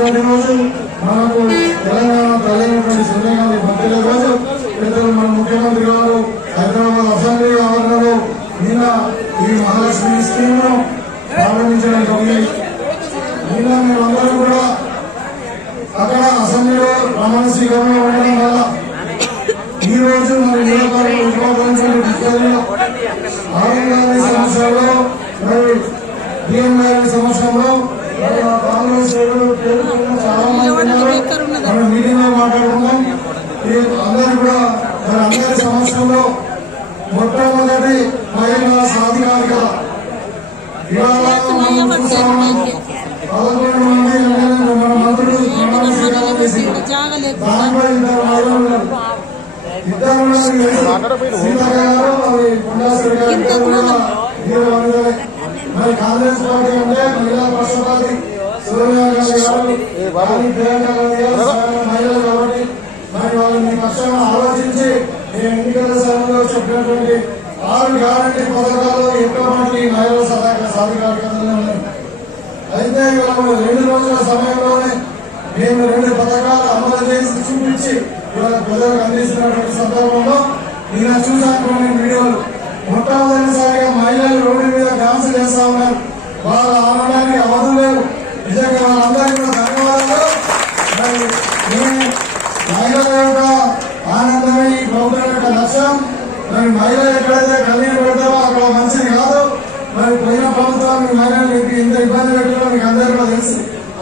ఇటువంటి రోజు మనకు తెలంగాణ తల్లినటువంటి సోనియా గాంధీ బర్త్డే రోజు పెద్దలు మన ముఖ్యమంత్రి గారు హైదరాబాద్ అసెంబ్లీ గవర్నరు నిన్న ఈ మహాలక్ష్మి స్కీమ్ ను ప్రారంభించడం జరిగింది. నిన్న మేమందరం కూడా అక్కడ అసెంబ్లీలో రమణ శ్రీగారు ఉండడం వల్ల ఈ రోజు మన నియోజకవర్గంలో 6 సంవత్సరాల్లో మరి డిఎం గారి సంవత్సరంలో కాంగ్రెస్ చాలా మంది మనం మీటింగ్ లో మాట్లాడుకున్నాం. అందరూ కూడా మరి అందరి సంవత్సరంలో మొట్టమొదటి మహిళా సాధికారిక ఇవాళ చూసాము. 11 మంది మన మంత్రులు దాంట్లో ఇద్దరు సీతక్క గారు మరి కాంగ్రెస్ పార్టీ అంటే మహిళా పక్షపాతి సోనియా గాంధీ గారు ప్రియాంక గాంధీ గారు మహిళలు కాబట్టి మరి వాళ్ళు మీ పక్షాన్ని ఆలోచించి నేను ఎన్నికల సమయంలో చెప్పినటువంటి 6 గ్యారంటీ పథకాలు ఎక్కువ మంది మహిళల సాధికారికతలో ఉన్నాయి. అయితే ఇవాళ 2 రోజుల సమయంలోనే మేము 2 పథకాలు అమలు చేసి చూపించి ఇవాళ ప్రజలకు అందిస్తున్నటువంటి సందర్భంలో నిన్న చూసాను వీడియోలు. మొట్టమొదటిసారిగా మహిళలు రోడ్డు మీద డాన్స్ చేస్తా ఉన్నారు. వాళ్ళ ఆనందానికి అవధం లేదు. నిజంగా వాళ్ళందరికీ కూడా ధన్యవాదాలు. మహిళల యొక్క ఆనందమే ఈ ప్రభుత్వం యొక్క లక్ష్యం. మరి మహిళలు ఎక్కడైతే కన్నీరు పెడతారో అక్కడ మంచిది కాదు. మరి పోయిన ప్రభుత్వం మహిళలు ఇంత ఇబ్బంది పెట్టారో మీకు అందరికీ కూడా తెలుసు.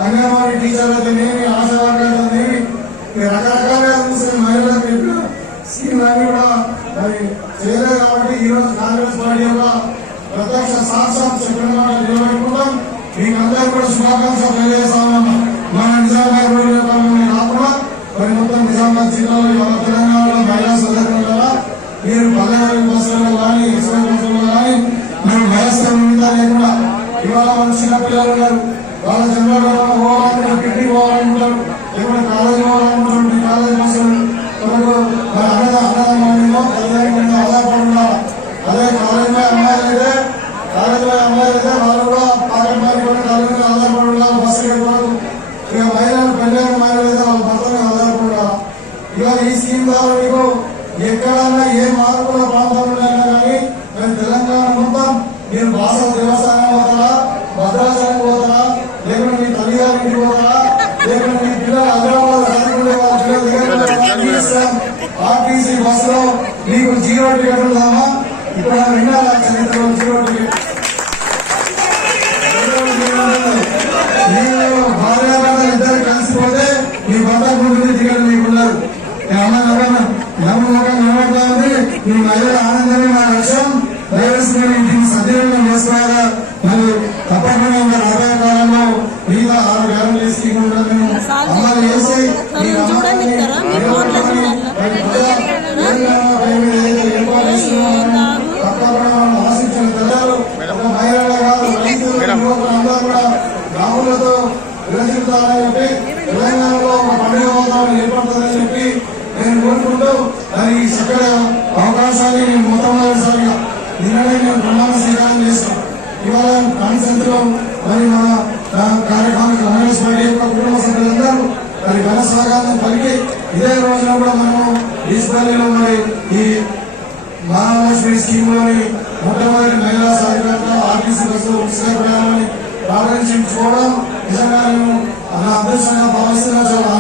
అంగన్వాడీ టీచర్లు అయితేనేమి, ఆశా వర్గాలు అయితేనేమి రకరకాలుగా చూసిన మహిళలకు స్కీమ్ అన్ని కూడా మరి చేయలేదు. కాబట్టి ఈ రోజు కాంగ్రెస్ పార్టీ యొక్క ప్రత్యక్ష సాక్షాత్ చెప్పిన మాట నిలబెట్టుకుంటాం. మీకు అందరూ కూడా శుభాకాంక్షలు తెలియజేస్తా ఉన్నాం. మన నిజామాబాద్ కాకుండా మరి మొత్తం నిజామాబాద్ జిల్లాలో ఇవాళ తెలంగాణలో మహిళా సోదరుల ద్వారా మీరు పల్లెవారి బస్సులలో కానీ ఎక్స్ప్రెస్ బస్సులలో కానీ మీరు వయస్సు లేకుండా ఇవాళ మన చిన్న పిల్లలు ఉన్నారు. వాళ్ళ జనరల్ పోవాలంటే కిడ్నీ పోవాలనుకుంటారు, లేకుంటే కాలేజీ పోవాలనుకుంటారు. కాలేజీ బస్సులు అన్నదానంలో ఆధారపడి ఉండాలి. అదే కాలేజీ అమ్మాయిలు అయితే వాళ్ళు కూడా పాకెట్ మనీ కాలేజీ ఆధారపడి ఉండాలి. బస్సు ఎక్కకూడదు. ఇక మహిళలు పెళ్ళైన మహిళలు అయితే వాళ్ళ భర్తలకు ఆధారపడి ఉండాలి. ఇవాళ ఈ స్కీమ్ ద్వారా మీకు ఎక్కడన్నా ఏ మార్పుల ప్రాంతంలో అయినా కానీ మేము తెలంగాణ మొత్తం మీరు భాష దేవస్థానం పోతారా, భద్రాచలం పోతారా, లేకుంటే మీ తల్లిగారింటికి పోతారా, లేకుంటే మీ పిల్లలు హైదరాబాద్ చదువుకునే వాళ్ళ పిల్లలు ఆర్టీసీ బస్సులో మీకు 0 టికెట్ ఉందామా? ఇప్పుడు విన్నారా చరిత్రలో 0 టికెట్? మీరు భార్యాభర్త ఇద్దరు కలిసిపోతే మీ భర్త ముందు టికెట్ మీకున్నారు. నిలబడతా ఉంది. మీ మహిళల ఆనందమే మా లక్ష్యం. దయచేసి దీన్ని సద్వినియోగం చేసుకోవాలా. మరి తప్పకుండా రాబోయే కాలంలో మిగతా 6 గ్యారంటీ స్కీమ్ అమలు చేసి ఆశించిన ప్రజలు మహిళలు కాదు రైతులు కూడా గ్రాములతో విరచిస్తారని చెప్పి తెలంగాణలో ఒక పండుగ వాతావరణం ఏర్పడుతుందని చెప్పి నేను కోరుకుంటూ మరి ఈ చక్కటి అవకాశాన్ని నేను మొట్టమొదటిసారిగా నిన్ననే నేను ప్రమాణ స్వీకారం చేస్తాం. ఇవాళ కాన్సెంట్ లో మరి మన కార్యక్రమానికి కాంగ్రెస్ పార్టీ యొక్క కుటుంబ సభ్యులందరూ మరి ఘన స్వాగతం పలికి ఇదే రోజున కూడా మనము ఈశ్వర్లో మరి ఈ మహాలక్ష్మి స్కీమ్ లోని మొట్టమొదటి మహిళా సాధికారత ఆర్టీసీ బస్సు ఉచిత ప్రయాణాన్ని ప్రారంభించుకోవడం నిజంగా నేను నా అదృష్టంగా భావిస్తున్నా. చాలా